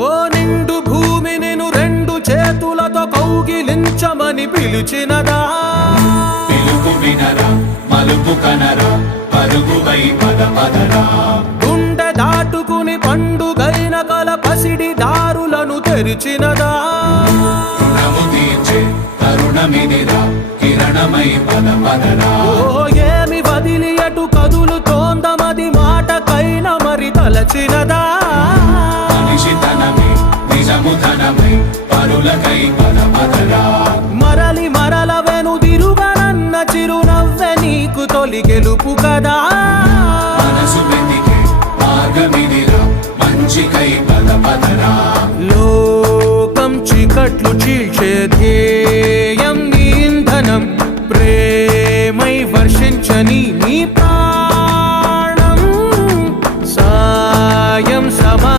ఓ నిండు భూమి నిన్ను రెండు చేతులతో కౌగిలించమని పిలిచినదా పిలుపు వినరా మలుపు కనరా పరుగువై పద పదరా గుండె దాటుకుని పండుగైన కల పసిడి దారులను తెరిచినదా రుణము తీర్చే తరుణమిదిరా కిరణమై పద పదరా ఓ ఏమి వదిలి అటు కదులుతోందమది మాటకైన మరి తలచినదా మనిషితనమే నిజముతనమై పరులకై పద పదరా మరలి మరల వెనుదిరుగనన్న చిరునవ్వె నీకు తొలి గెలుపు కదా మనసు వెతికే మార్గమిదిరా మంచికై పద పదరా లోకం చీకట్లు చీల్చే ధ్యేయం నీ ఇంధనం ప్రేమై వర్షించని